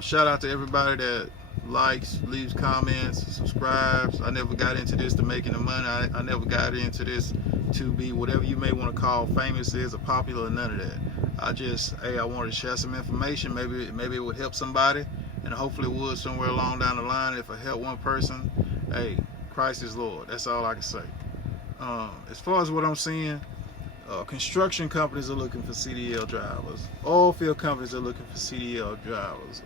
Shout out to everybody that likes, leaves comments, subscribes. I never got into this to making the money. I never got into this to be whatever you may want to call famous is or popular or none of that. I wanted to share some information. Maybe it would help somebody, and hopefully it would somewhere along down the line. If I help one person, hey, Christ is Lord. That's all I can say. As far as what I'm seeing, construction companies are looking for CDL drivers. Oil field companies are looking for CDL drivers.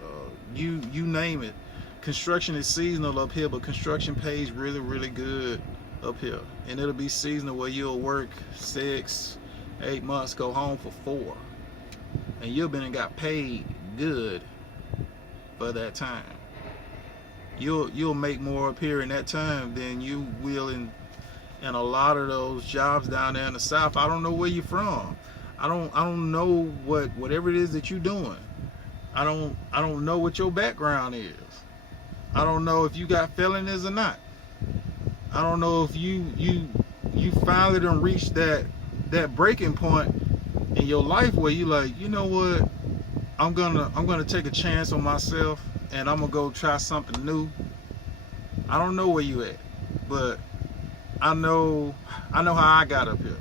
You name it. Construction is seasonal up here, but construction pays really, really good up here. And it'll be seasonal where you'll work 6, 8 months, go home for 4. And you've been and got paid good for that time. You'll make more up here in that time than you will in a lot of those jobs down there in the South. I don't know where you're from. I don't know whatever it is that you're doing. I don't know what your background is. I don't know if you got felonies or not. I don't know if you finally done reached that breaking point in your life where you like, you know what, I'm gonna take a chance on myself and I'm gonna go try something new. I don't know where you at, but I know how I got up here.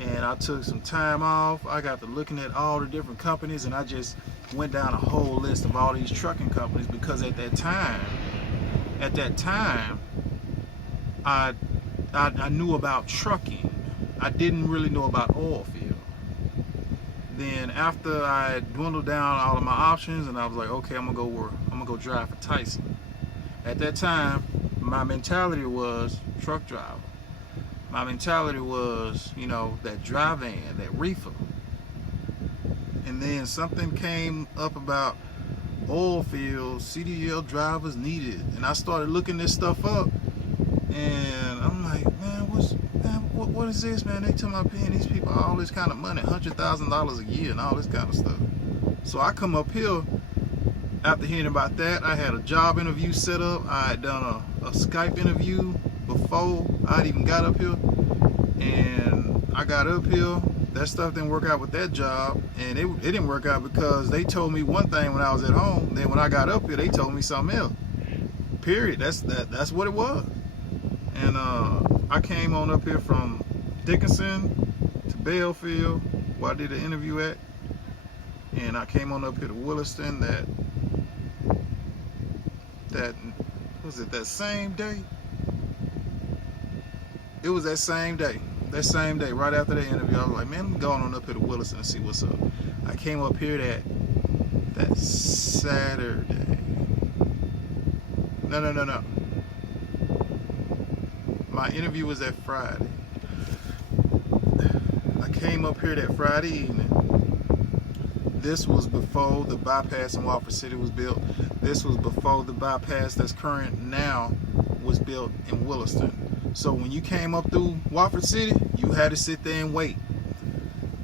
And I took some time off. I got to looking at all the different companies, and I just went down a whole list of all these trucking companies, because at that time, I knew about trucking. I didn't really know about oil field. Then after I dwindled down all of my options, and I was like, okay, I'm gonna go drive for Tyson. At that time, my mentality was truck driver. My mentality was, that dry van, that reefer. And then something came up about oil field, CDL drivers needed. And I started looking this stuff up. And I'm like, man, what is this, man? They tell me I'm paying these people all this kind of money, $100,000 a year and all this kind of stuff. So I come up here after hearing about that. I had a job interview set up. I had done a Skype interview before I even got up here, and I got up here. That stuff didn't work out with that job, and it didn't work out because they told me one thing when I was at home. Then when I got up here, they told me something else. Period. That's what it was. And I came on up here from Dickinson to Belfield, where I did the interview at, and I came on up here to Williston. That was it. That same day. It was that same day, right after the interview. I was like, man, I'm going on up here to Williston and see what's up. I came up here that Saturday. No. My interview was that Friday. I came up here that Friday evening. This was before the bypass in Wofford City was built. This was before the bypass that's current now was built in Williston. So when you came up through Wofford City, you had to sit there and wait.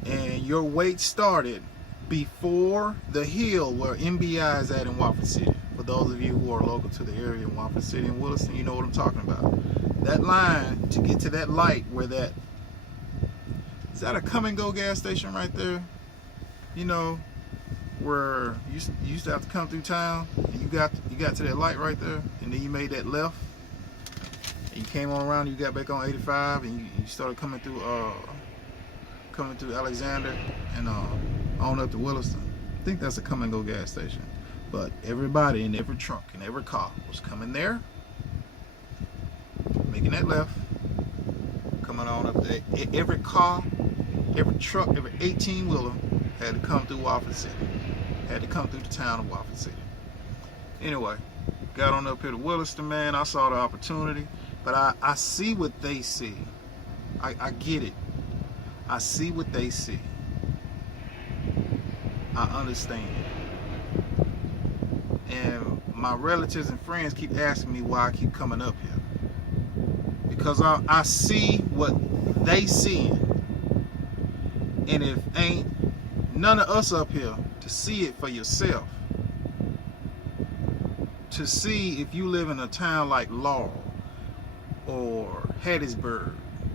And your wait started before the hill where MBI is at in Wofford City. For those of you who are local to the area in Wofford City and Williston, you know what I'm talking about. That line to get to that light where is that a come and go gas station right there? Where you used to have to come through town, and you got to that light right there, and then you made that left, and you came on around, and you got back on 85, and you started coming through Alexander and on up to Williston. I think that's a come and go gas station. But everybody in every truck and every car was coming there, making that left, coming on up there. Every car, every truck, every 18-wheeler had to come through Wofford City. Had to come through the town of Wofford City. Anyway, got on up here to Williston, man. I saw the opportunity, but I see what they see. I get it. I see what they see. I understand. And my relatives and friends keep asking me why I keep coming up here. Because I see what they see. And if ain't none of us up here to see it for yourself, to see if you live in a town like Laurel or Hattiesburg,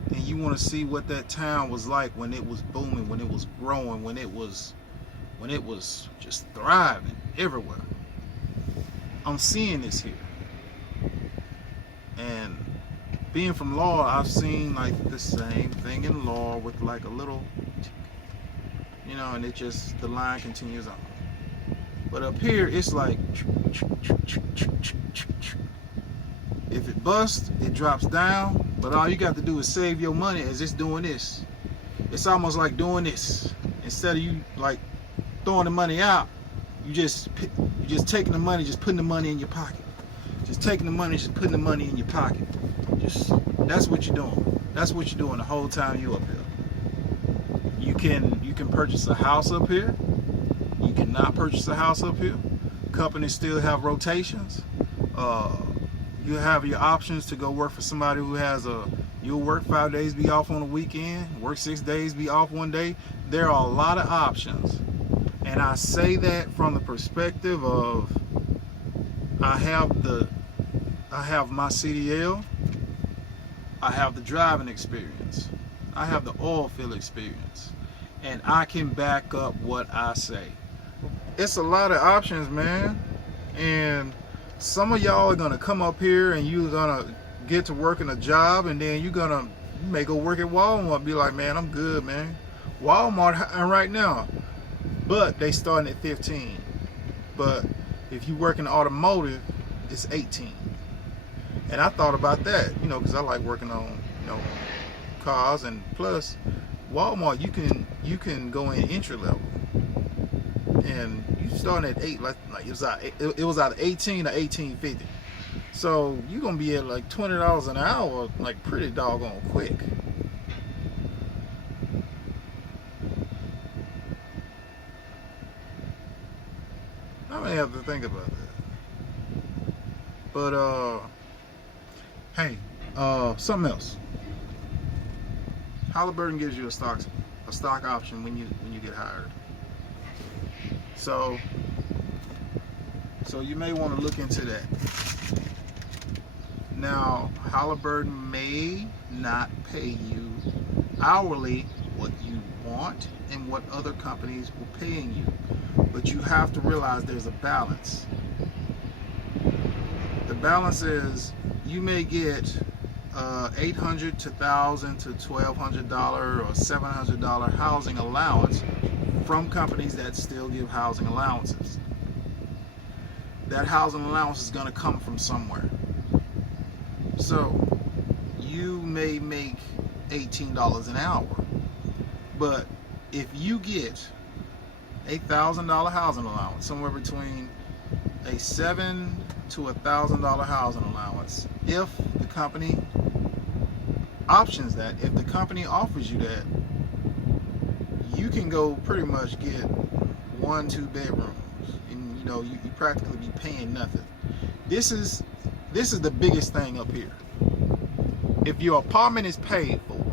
and you want to see what that town was like when it was booming, when it was growing, when it was just thriving everywhere. I'm seeing this here. And being from law, I've seen like the same thing in law with like a little, you know, and it just, the line continues on. But up here, it's like, if it busts, it drops down, but all you got to do is save your money as it's doing this. It's almost like doing this. Instead of you like throwing the money out, you just taking the money, just putting the money in your pocket. Just taking the money, just putting the money in your pocket. Just, that's what you're doing. That's what you're doing the whole time you up here. You can purchase a house up here. You cannot purchase a house up here. Companies still have rotations. You have your options to go work for somebody who has you'll work 5 days, be off on a weekend, work 6 days, be off 1 day. There are a lot of options. And I say that from the perspective of I have my CDL, I have the driving experience, I have the oil field experience, and I can back up what I say. It's a lot of options, man. And some of y'all are gonna come up here and you're gonna get to working a job, and then you may go work at Walmart, be like, man, I'm good, man. Walmart right now, but they starting at 15. But if you work in automotive, it's 18. And I thought about that, you know, because I like working on, you know, cars, and plus Walmart, you can go in entry level, and you starting at 8, like it was either 18 or 18.50. So you're gonna be at like $20 an hour, like pretty doggone quick. I may have to think about that. But hey, something else. Halliburton gives you a stock option when you get hired. So you may want to look into that. Now, Halliburton may not pay you hourly what you want and what other companies will paying you, but you have to realize there's a balance. The balance is you may get $800 to $1,000 to $1,200 or $700 housing allowance from companies that still give housing allowances. That housing allowance is going to come from somewhere. So you may make $18 an hour, but if you get a $1,000 housing allowance, somewhere between a $700 to $1,000 housing allowance, if the company options that, if the company offers you that, you can go pretty much get 1-2 bedrooms, and you know you practically be paying nothing. This is the biggest thing up here. If your apartment is paid for,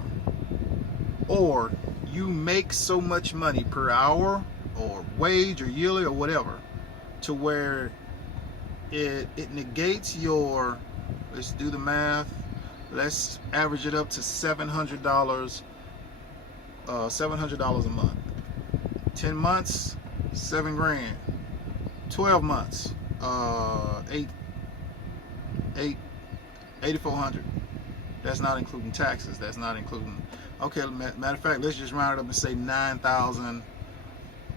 or you make so much money per hour or wage or yearly or whatever, to where it negates your, let's do the math, let's average it up to $700 a month. 10 months, $7,000. 12 months, $8,400. That's not including taxes. That's not including. Okay, matter of fact, let's just round it up and say $9,000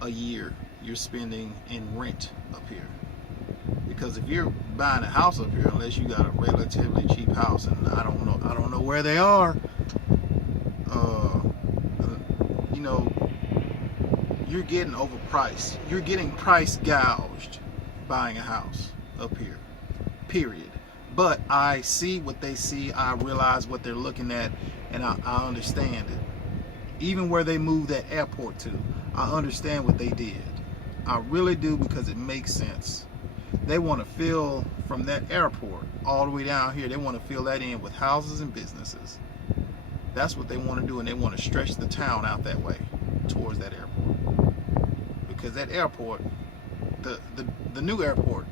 a year you're spending in rent up here. Because if you're buying a house up here, unless you got a relatively cheap house, and I don't know where they are, you know, you're getting overpriced. You're getting price gouged buying a house up here, period. But I see what they see. I realize what they're looking at, and I understand it. Even where they moved that airport to, I understand what they did. I really do, because it makes sense. They want to fill from that airport all the way down here. They want to fill that in with houses and businesses. That's what they want to do, and they want to stretch the town out that way towards that airport. Because that airport, the new airport,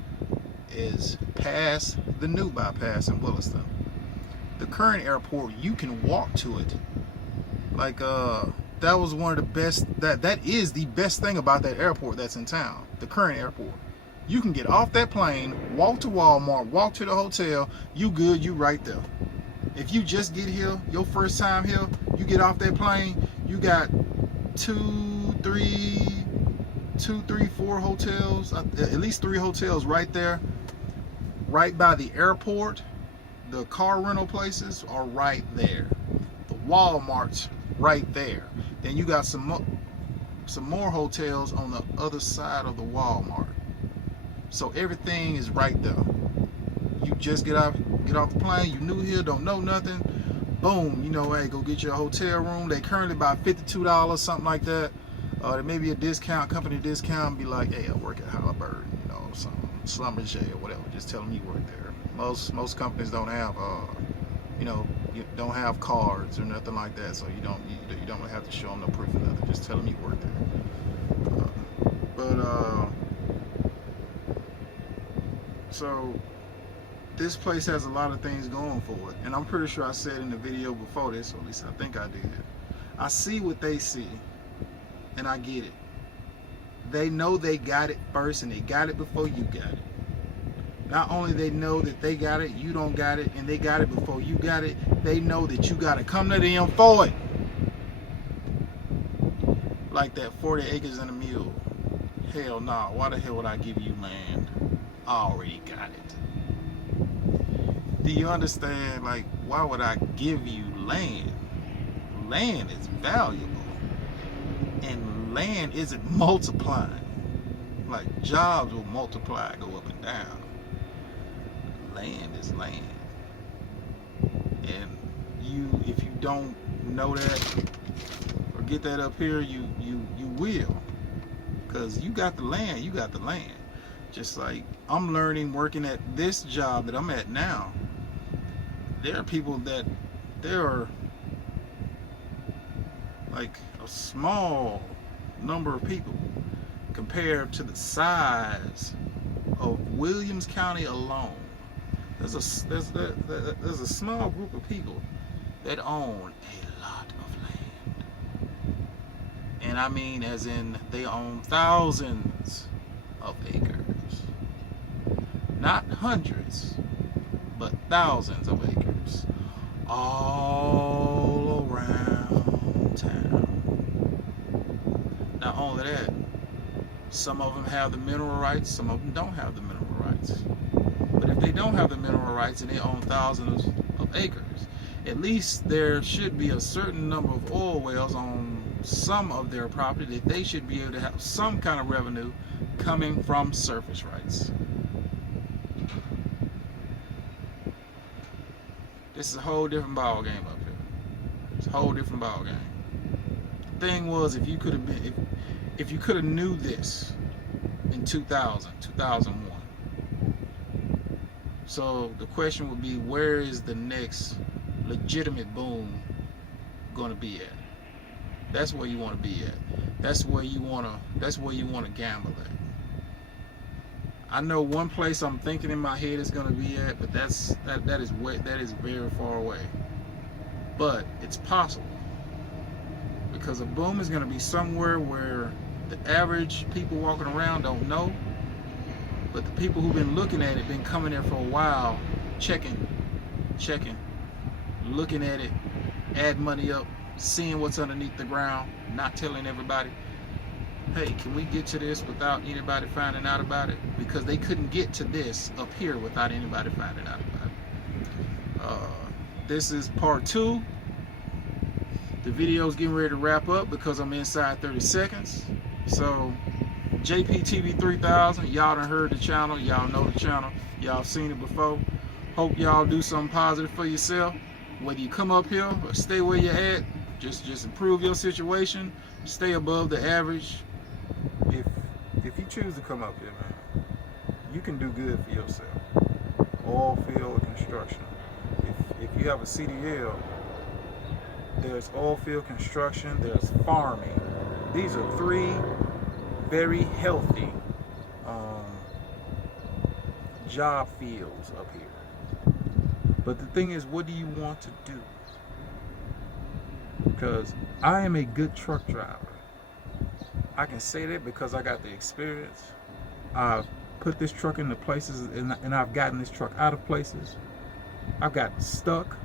is past the new bypass in Williston. The current airport, you can walk to it. Like that was one of the best. That is the best thing about that airport that's in town. The current airport. You can get off that plane, walk to Walmart, walk to the hotel. You good, you right there. If you just get here, your first time here, you get off that plane, you got two, three, 4 hotels, at least 3 hotels right there, right by the airport. The car rental places are right there. The Walmart's right there. Then you got some more hotels on the other side of the Walmart. So everything is right there. You just get off the plane. You new here, don't know nothing. Boom, you know, hey, go get your hotel room. They currently about $52, something like that. There may be a discount, company discount. Be like, hey, I work at Halliburton, you know, some Schlumberger or whatever. Just tell them you work there. Most companies don't have, you know, you don't have cards or nothing like that, so you don't have to show them no proof of nothing. Just tell them you work there. So this place has a lot of things going for it, and I'm pretty sure I said in the video before this, or at least I think I did. I see what they see, and I get it. They know they got it first, and they got it before you got it. Not only they know that they got it, you don't got it, and they got it before you got it, they know that you got to come to them for it. Like that 40 acres and a mule. Hell nah, why the hell would I give you land? I already got it. Do you understand? Like, why would I give you land? Land is valuable. And land isn't multiplying. Like, jobs will multiply, go up and down. Land is land. And if you don't know that or get that up here, you will. Because you got the land, you got the land. Just like I'm learning working at this job that I'm at now. There are people that there are like a small number of people compared to the size of Williams County alone. There's a small group of people that own a lot of land, and I mean as in they own thousands of acres, not hundreds, but thousands of acres, all around town. Not only that, some of them have the mineral rights, some of them don't have the mineral rights. But if they don't have the mineral rights and they own thousands of acres, at least there should be a certain number of oil wells on some of their property that they should be able to have some kind of revenue coming from surface rights. This is a whole different ball game up here. It's a whole different ball game. The thing was, if you could have knew this in 2000, 2001. So the question would be, where is the next legitimate boom going to be at? That's where you want to be at. That's where you want to gamble at. I know one place I'm thinking in my head is going to be at, but that is very far away. But it's possible, because a boom is going to be somewhere where the average people walking around don't know, but the people who've been looking at it, been coming there for a while, checking, looking at it, add money up, seeing what's underneath the ground, not telling everybody, hey, can we get to this without anybody finding out about it? Because they couldn't get to this up here without anybody finding out about it. This is part 2. The video's getting ready to wrap up because I'm inside 30 seconds. So, JPTV 3000, y'all done heard the channel, y'all know the channel, y'all seen it before. Hope y'all do something positive for yourself. Whether you come up here or stay where you're at, just improve your situation, stay above the average. If you choose to come up here, man, you can do good for yourself. Oilfield construction. If you have a CDL, there's oilfield construction, there's farming. These are 3 very healthy job fields up here. But the thing is, what do you want to do? Because I am a good truck driver. I can say that because I got the experience. I've put this truck into places, and I've gotten this truck out of places. I've gotten stuck.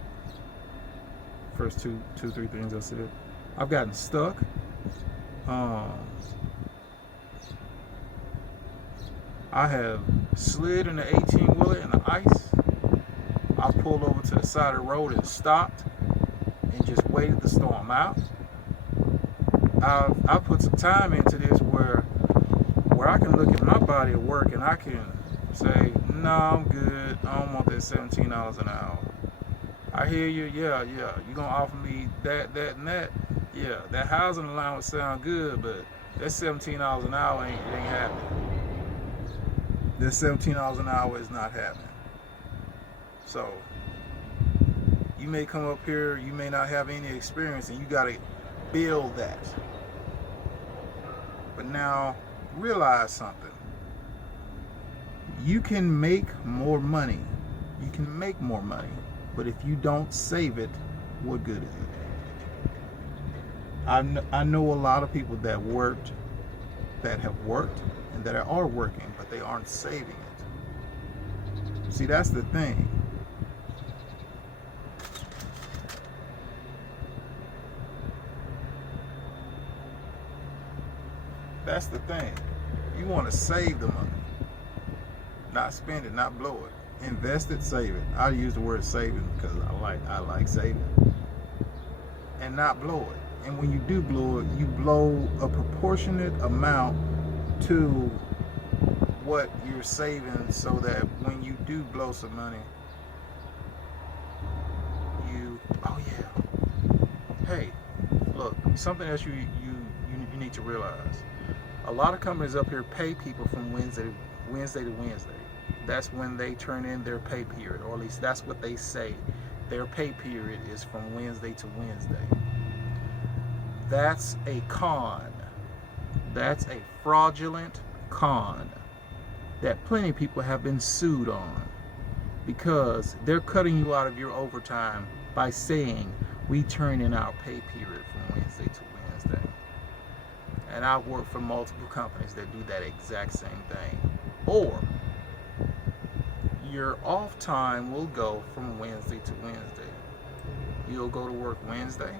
First two, three things I said. I've gotten stuck. I have slid in the 18-wheeler in the ice. I pulled over to the side of the road and stopped and just waited the storm out. I've put some time into this where I can look at my body of work and I can say, no, I'm good. I don't want that $17 an hour. I hear you. Yeah. You're going to offer me that, and that. Yeah, that housing allowance sound good, but that $17 an hour ain't happening. That $17 an hour is not happening. So, you may come up here, you may not have any experience, and you got to build that. But now, realize something. You can make more money. You can make more money. But if you don't save it, what good is it? I know a lot of people that have worked, and that are working, but they aren't saving it. See, that's the thing. That's the thing. You want to save the money, not spend it, not blow it. Invest it, save it. I use the word saving because I like saving, and not blow it. And when you do blow it, you blow a proportionate amount to what you're saving, so that when you do blow some money, hey, look, something else you need to realize. A lot of companies up here pay people from Wednesday to Wednesday. That's when they turn in their pay period, or at least that's what they say. Their pay period is from Wednesday to Wednesday. That's a con. That's a fraudulent con that plenty of people have been sued on, because they're cutting you out of your overtime by saying we turn in our pay period from Wednesday to Wednesday. And I've worked for multiple companies that do that exact same thing. Or your off time will go from Wednesday to Wednesday. You'll go to work Wednesday.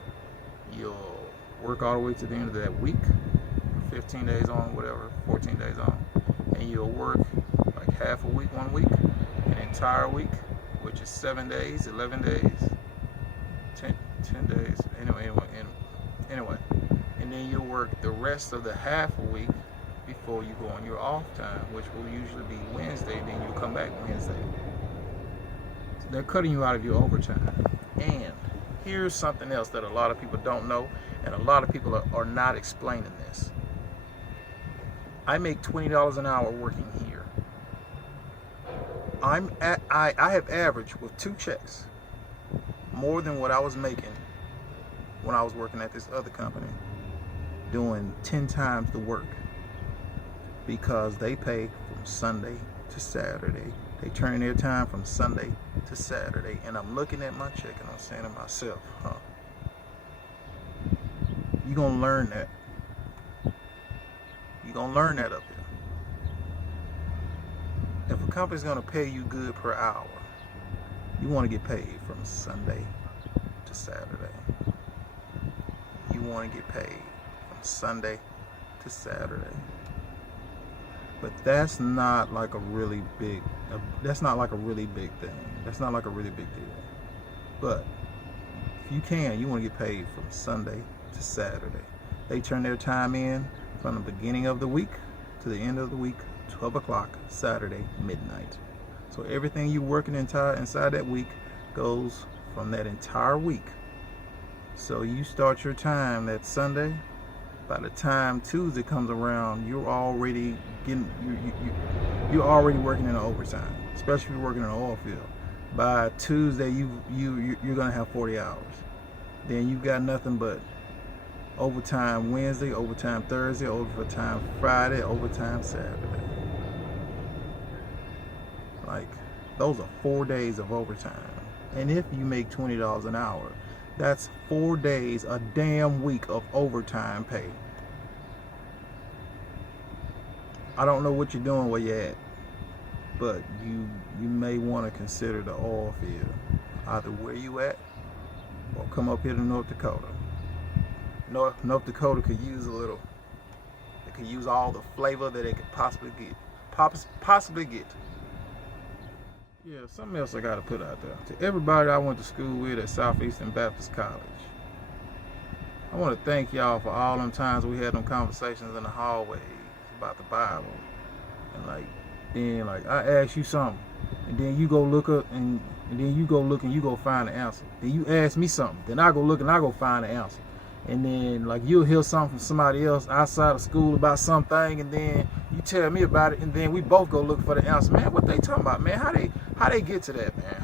You'll work all the way to the end of that week, 15 days on, whatever, 14 days on, and you'll work like half a week, 1 week, an entire week, which is 7 days, 11 days, 10 days, anyway, and then you'll work the rest of the half a week before you go on your off time, which will usually be Wednesday, and then you'll come back Wednesday. So they're cutting you out of your overtime. And here's something else that a lot of people don't know, and a lot of people are not explaining this. I make $20 an hour working here. I have averaged with 2 checks more than what I was making when I was working at this other company, doing 10 times the work, because they pay from Sunday to Saturday. They turn their time from Sunday to Saturday, and I'm looking at my check and I'm saying to myself, you're going to learn that. You're going to learn that up here. If a company's going to pay you good per hour, you want to get paid from Sunday to Saturday. You want to get paid from Sunday to Saturday. But that's not like a really big thing. That's not like a really big deal. But if you can, you want to get paid from Sunday to Saturday. They turn their time in from the beginning of the week to the end of the week, 12 o'clock, Saturday, midnight. So everything you're working inside that week goes from that entire week. So you start your time that Sunday. By the time Tuesday comes around, you're already working in the overtime, especially if you're working in an oil field. By Tuesday, you're gonna have 40 hours. Then you've got nothing but overtime Wednesday, overtime Thursday, overtime Friday, overtime Saturday. Like, those are 4 days of overtime. And if you make $20 an hour, that's 4 days, a damn week of overtime pay. I don't know what you're doing where you're at. but you may want to consider the oil field, either where you at or come up here to North Dakota. North Dakota could use a little. It could use all the flavor that it could possibly get. Yeah, something else I gotta put out there to everybody I went to school with at Southeastern Baptist College. I want to thank y'all for all them times we had them conversations in the hallways about the Bible, and then I ask you something, and then you go look up, and then you go look and you go find the answer. Then you ask me something, then I go look and I go find the answer. And then you'll hear something from somebody else outside of school about something, and then you tell me about it, and then we both go look for the answer. Man, what they talking about, man? How they get to that, man?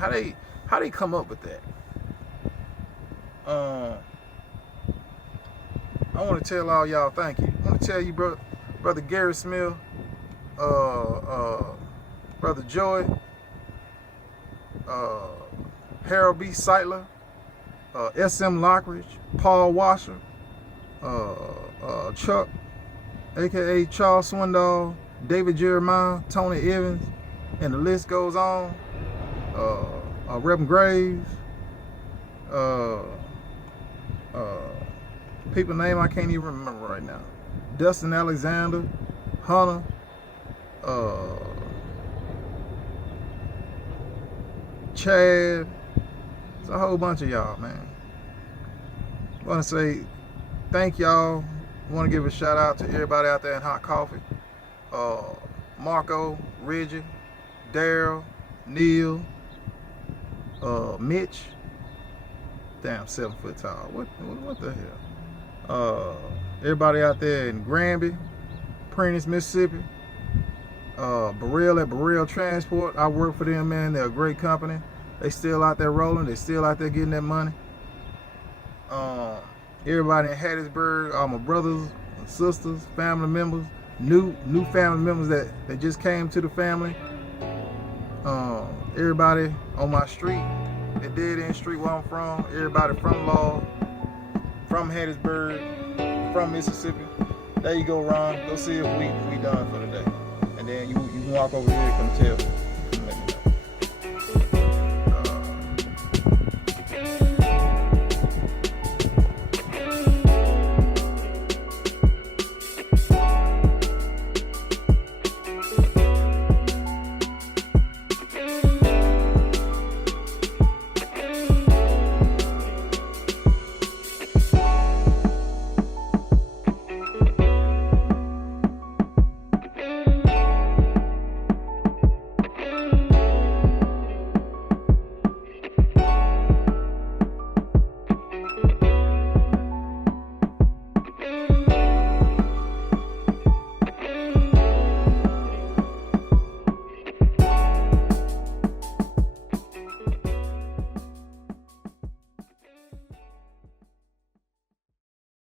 How they come up with that? I want to tell all y'all thank you. I want to tell you, brother Gary Smith, brother Joy, Harold B. Seitler, S.M. Lockridge, Paul Washer, Chuck, aka Charles Swindoll, David Jeremiah, Tony Evans, and the list goes on. Reverend Graves, people name I can't even remember right now. Dustin Alexander, Hunter, Chad. It's a whole bunch of y'all, man. I want to say thank y'all. I want to give a shout out to everybody out there in Hot Coffee. Marco, Reggie, Daryl, Neil, Mitch. Damn, 7 foot tall. What the hell? Everybody out there in Granby, Prentice, Mississippi. Burrell at Burrell Transport. I work for them, man. They're a great company. They still out there rolling. They still out there getting that money. Everybody in Hattiesburg, all my brothers and sisters, family members, new family members that just came to the family. Everybody on my street, the dead end street where I'm from. Everybody from Law, from Hattiesburg, from Mississippi. There you go, Ron. Go see if we done for the day. And then you can walk over here and come tell me.